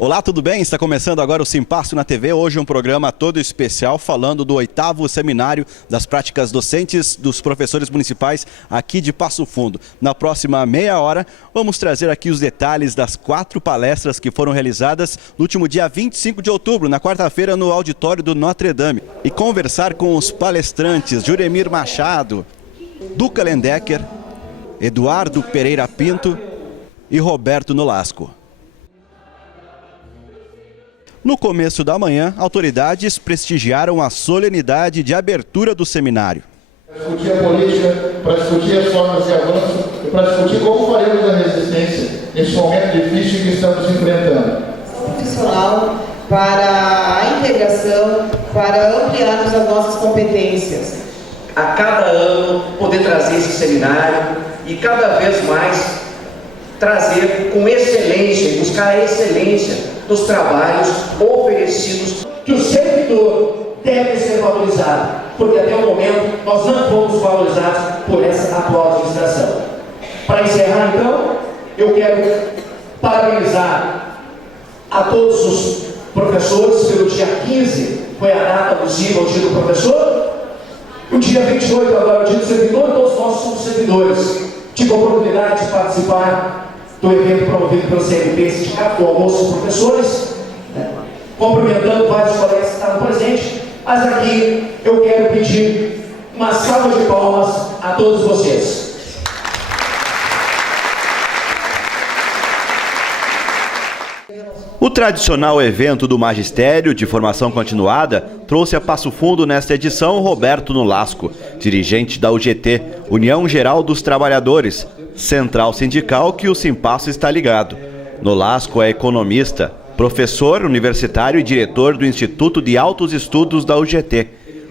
Olá, tudo bem? Está começando agora o Simpácio na TV. Hoje um programa todo especial falando do 8º Seminário das Práticas Docentes dos Professores Municipais aqui de Passo Fundo. Na próxima meia hora, vamos trazer aqui os detalhes das 4 palestras que foram realizadas no último dia 25 de outubro, na quarta-feira, no auditório do Notre Dame. E conversar com os palestrantes Juremir Machado, Duca Lendecker, Eduardo Pereira Pinto e Roberto Nolasco. No começo da manhã, autoridades prestigiaram a solenidade de abertura do seminário. Para discutir a política, para discutir as formas de avanço e para discutir como faremos a resistência nesse momento difícil que estamos enfrentando. Profissional para a integração, para ampliarmos as nossas competências. A cada ano poder trazer esse seminário e cada vez mais trazer com excelência, buscar a excelência dos trabalhos oferecidos. Que o servidor deve ser valorizado, porque até o momento nós não fomos valorizados por essa atual administração. Para encerrar então, eu quero parabenizar a todos os professores pelo dia 15, foi a data alusiva ao dia do professor. O dia 28 agora, o dia do servidor, todos nós somos servidores. Tive a oportunidade de participar do evento promovido pelo CNP, Sindicato do Almoço dos Professores, cumprimentando vários colegas que estavam presentes, mas aqui eu quero pedir uma salva de palmas a todos vocês. O tradicional evento do Magistério de Formação Continuada trouxe a Passo Fundo nesta edição Roberto Nolasco, dirigente da UGT, União Geral dos Trabalhadores, central sindical que o Simpácio está ligado. Nolasco é economista, professor universitário e diretor do Instituto de Altos Estudos da UGT.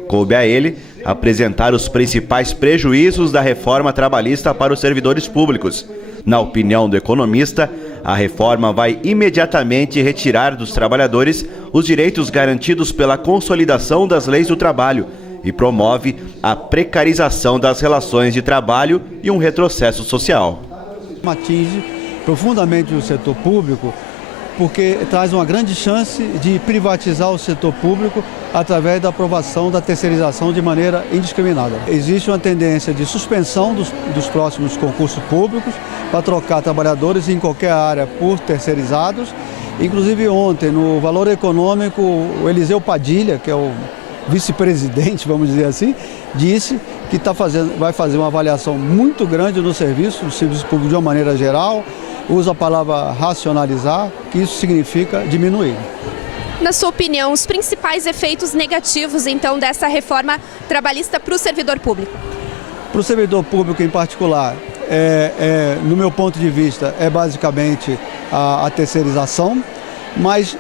Coube a ele apresentar os principais prejuízos da reforma trabalhista para os servidores públicos. Na opinião do economista, a reforma vai imediatamente retirar dos trabalhadores os direitos garantidos pela consolidação das leis do trabalho e promove a precarização das relações de trabalho e um retrocesso social. Atinge profundamente o setor público porque traz uma grande chance de privatizar o setor público através da aprovação da terceirização de maneira indiscriminada. Existe uma tendência de suspensão dos próximos concursos públicos para trocar trabalhadores em qualquer área por terceirizados. Inclusive ontem, no Valor Econômico, o Eliseu Padilha, que é o vice-presidente, vamos dizer assim, disse que vai fazer uma avaliação muito grande no serviço público de uma maneira geral, usa a palavra racionalizar, que isso significa diminuir. Na sua opinião, os principais efeitos negativos, então, dessa reforma trabalhista para o servidor público? Para o servidor público em particular, no meu ponto de vista, é basicamente a terceirização, mas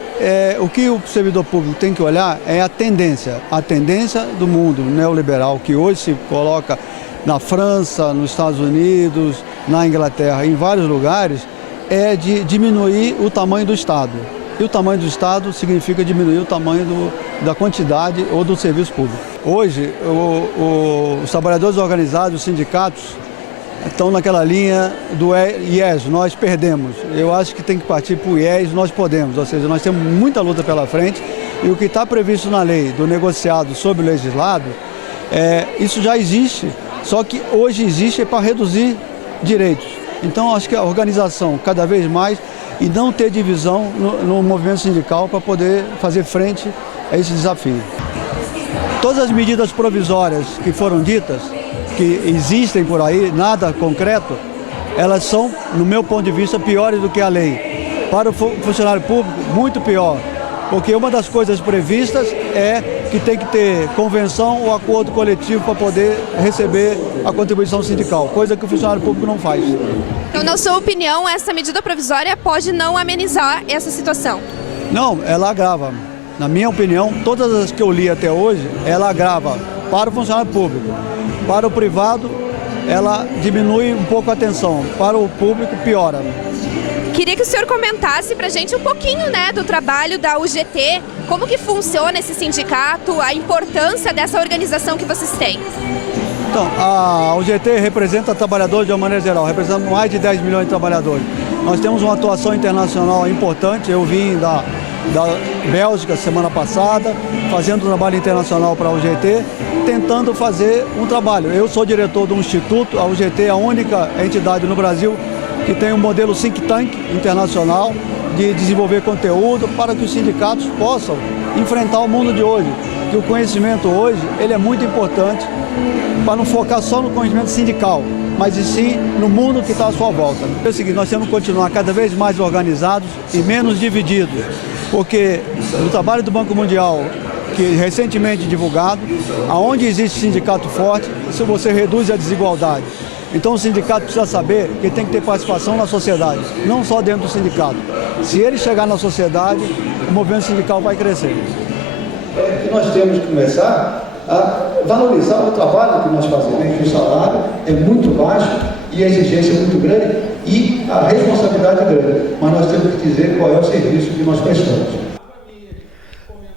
o que o servidor público tem que olhar é a tendência do mundo neoliberal que hoje se coloca na França, nos Estados Unidos, na Inglaterra, em vários lugares, é de diminuir o tamanho do Estado. E o tamanho do Estado significa diminuir o tamanho da quantidade ou do serviço público. Hoje, os trabalhadores organizados, os sindicatos, estão naquela linha do IES, nós perdemos. Eu acho que tem que partir para o IES, nós podemos. Ou seja, nós temos muita luta pela frente e o que está previsto na lei do negociado sobre o legislado, isso já existe, só que hoje existe para reduzir direitos. Então, acho que a organização cada vez mais e não ter divisão no movimento sindical para poder fazer frente a esse desafio. Todas as medidas provisórias que foram ditas, que existem por aí, nada concreto, elas são, no meu ponto de vista, piores do que a lei. Para o funcionário público, muito pior, porque uma das coisas previstas é que tem que ter convenção ou acordo coletivo para poder receber a contribuição sindical, coisa que o funcionário público não faz. Então, na sua opinião, essa medida provisória pode não amenizar essa situação? Não, ela agrava. Na minha opinião, todas as que eu li até hoje, ela agrava para o funcionário público. Para o privado, ela diminui um pouco a tensão. Para o público, piora. Queria que o senhor comentasse para a gente um pouquinho, né, do trabalho da UGT, como que funciona esse sindicato, a importância dessa organização que vocês têm. Então, a UGT representa trabalhadores de uma maneira geral, representa mais de 10 milhões de trabalhadores. Nós temos uma atuação internacional importante. Eu vim da Bélgica semana passada, fazendo um trabalho internacional para a UGT, tentando fazer um trabalho. Eu sou diretor do Instituto, a UGT é a única entidade no Brasil que tem um modelo think tank internacional de desenvolver conteúdo para que os sindicatos possam enfrentar o mundo de hoje. Que o conhecimento hoje ele é muito importante para não focar só no conhecimento sindical, mas e sim no mundo que está à sua volta. É o seguinte, nós temos que continuar cada vez mais organizados e menos divididos, porque no trabalho do Banco Mundial, que recentemente divulgado, aonde existe sindicato forte, se você reduz a desigualdade. Então o sindicato precisa saber que tem que ter participação na sociedade, não só dentro do sindicato. Se ele chegar na sociedade, o movimento sindical vai crescer. Nós temos que começar a valorizar o trabalho que nós fazemos, que o salário é muito baixo e a exigência é muito grande e a responsabilidade é grande, mas nós temos que dizer qual é o serviço que nós prestamos.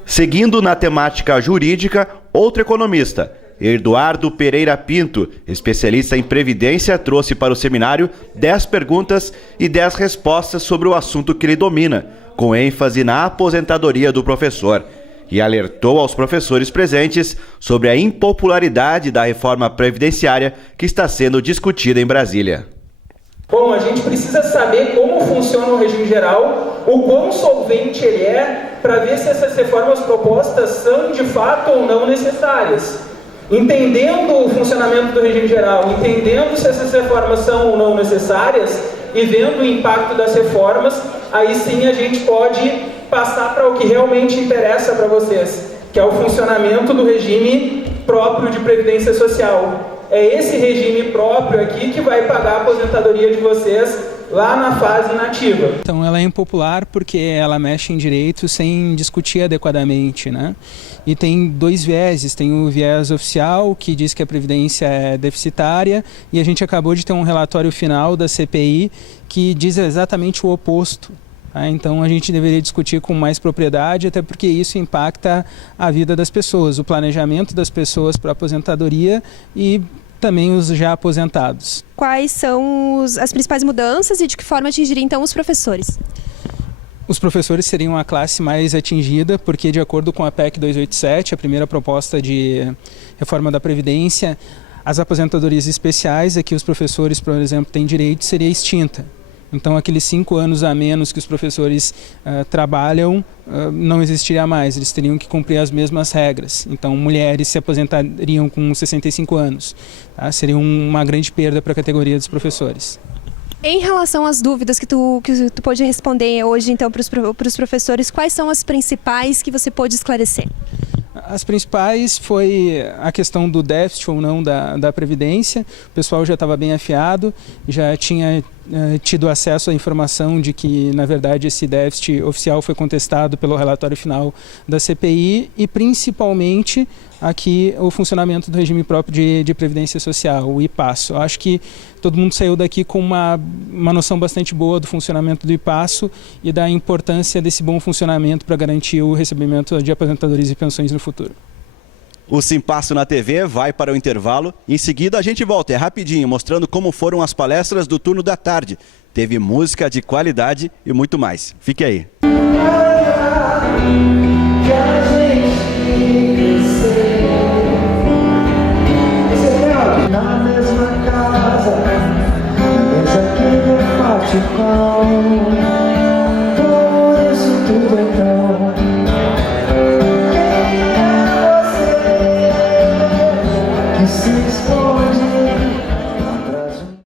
Seguindo na temática jurídica, outro economista, Eduardo Pereira Pinto, especialista em previdência, trouxe para o seminário 10 perguntas e 10 respostas sobre o assunto que ele domina, com ênfase na aposentadoria do professor, e alertou aos professores presentes sobre a impopularidade da reforma previdenciária que está sendo discutida em Brasília. Bom, a gente precisa saber como funciona o regime geral, o quão solvente ele é, para ver se essas reformas propostas são de fato ou não necessárias. Entendendo o funcionamento do regime geral, entendendo se essas reformas são ou não necessárias e vendo o impacto das reformas, aí sim a gente pode passar para o que realmente interessa para vocês, que é o funcionamento do regime próprio de previdência social. É esse regime próprio aqui que vai pagar a aposentadoria de vocês lá na fase inativa. Então ela é impopular porque ela mexe em direitos sem discutir adequadamente, né? E tem dois vieses, tem o viés oficial que diz que a previdência é deficitária e a gente acabou de ter um relatório final da CPI que diz exatamente o oposto. Então a gente deveria discutir com mais propriedade, até porque isso impacta a vida das pessoas, o planejamento das pessoas para a aposentadoria e também os já aposentados. Quais são as principais mudanças e de que forma atingiriam então os professores? Os professores seriam a classe mais atingida, porque de acordo com a PEC 287, a primeira proposta de reforma da Previdência, as aposentadorias especiais a que os professores, por exemplo, têm direito seria extinta. Então, aqueles 5 anos a menos que os professores trabalham não existiria mais, eles teriam que cumprir as mesmas regras. Então, mulheres se aposentariam com 65 anos. Tá? Seria uma grande perda para a categoria dos professores. Em relação às dúvidas que tu pôde responder hoje então, para os professores, quais são as principais que você pôde esclarecer? As principais foi a questão do déficit ou não da Previdência. O pessoal já estava bem afiado, já tinha tido acesso à informação de que, na verdade, esse déficit oficial foi contestado pelo relatório final da CPI e, principalmente, aqui o funcionamento do regime próprio de Previdência Social, o IPASSO. Eu acho que todo mundo saiu daqui com uma noção bastante boa do funcionamento do IPASSO e da importância desse bom funcionamento para garantir o recebimento de aposentadorias e pensões no futuro. O Simpasso na TV vai para o intervalo. Em seguida a gente volta, é rapidinho, mostrando como foram as palestras do turno da tarde. Teve música de qualidade e muito mais. Fique aí.